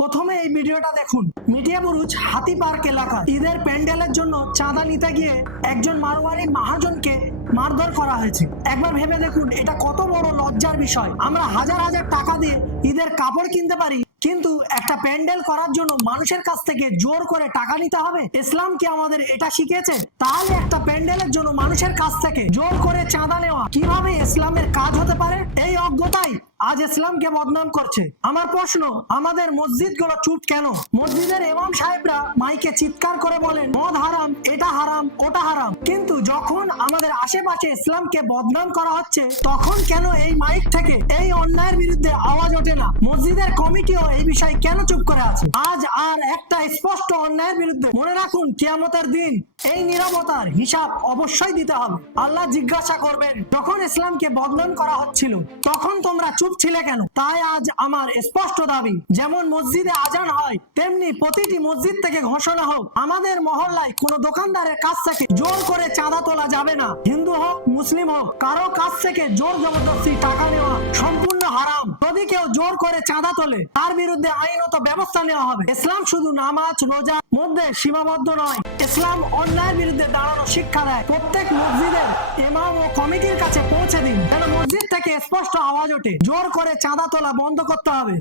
প্রথমে এই ভিডিওটা দেখুন। মিডিয়া বুরুজ হাতি পার্ক এলাকা ঈদের প্যান্ডেলের জন্য চাঁদা নিতে গিয়ে একজন মারোয়ারি মহাজনকে মারধর করা হয়েছে। একবার ভেবে দেখুন এটা কত বড় লজ্জার বিষয়। আমরা হাজার হাজার টাকা দিয়ে ঈদের কাপড় কিনতে পারি, কিন্তু একটা প্যান্ডেল করার জন্য মানুষের কাছ থেকে জোর করে টাকা নিতে হবে। ইসলাম কি আমাদের এটা শিখিয়েছে? তাহলে একটা প্যান্ডেলের জন্য মানুষের কাছ থেকে জোর করে চাঁদা নেওয়া কিভাবে ইসলামের কাজ হতে পারে? এই অজ্ঞতাই আজ ইসলামকে বদনাম করছে। আমার প্রশ্ন, আমাদের মসজিদগুলো চুপ কেন? মসজিদের ইমাম সাহেবরা মাইকে চিৎকার করে বলেন মদ হারাম, এটা হারাম, ওটা হারাম, কিন্তু যখন আমাদের আশেপাশে ইসলামকে বদনাম করা হচ্ছে তখন কেন এই মাইক থেকে এই অন্যায়ের বিরুদ্ধে আওয়াজ ওঠে না? মসজিদের কমিটিও এই বিষয়ে কেন চুপ করে আছে? আজ আর একটা স্পষ্ট অন্যায়ের বিরুদ্ধে মনে রাখুন, কিয়ামতের দিন এই নীরবতার হিসাব অবশ্যই দিতে হবে। আল্লাহ জিজ্ঞাসা করবেন, যখন ইসলামকে বদনাম করা হচ্ছিল তখন তোমরা চুপ ছিলে কেন? তাই আজ আমার স্পষ্ট দাবি, যেমন মসজিদে আজান হয় তেমনি প্রতিটি মসজিদ থেকে ঘোষণা হোক, আমাদের মহল্লায় কোনো দোকানদারের কাছ থেকে জোর করে চাঁদা তোলা যাবে না। হিন্দু হোক মুসলিম হোক, কারো কাছ থেকে জোর জবরদস্তি টাকা নেওয়া সম্পূর্ণ হারাম। যদি কেউ জোর করে চাঁদা তোলে তার বিরুদ্ধে আইনত ব্যবস্থা নেওয়া হবে। ইসলাম শুধু নামাজ রোজার মধ্যে সীমাবদ্ধ নয়, ইসলাম অন্যায়ের বিরুদ্ধে দাঁড়ানো শিক্ষা দেয়। প্রত্যেক মসজিদের ইমাম ও কমিটির কাছে পৌঁছে দিন, যেন মসজিদ থেকে স্পষ্ট আওয়াজ ওঠে, জোর করে চাঁদা তোলা বন্ধ করতে হবে।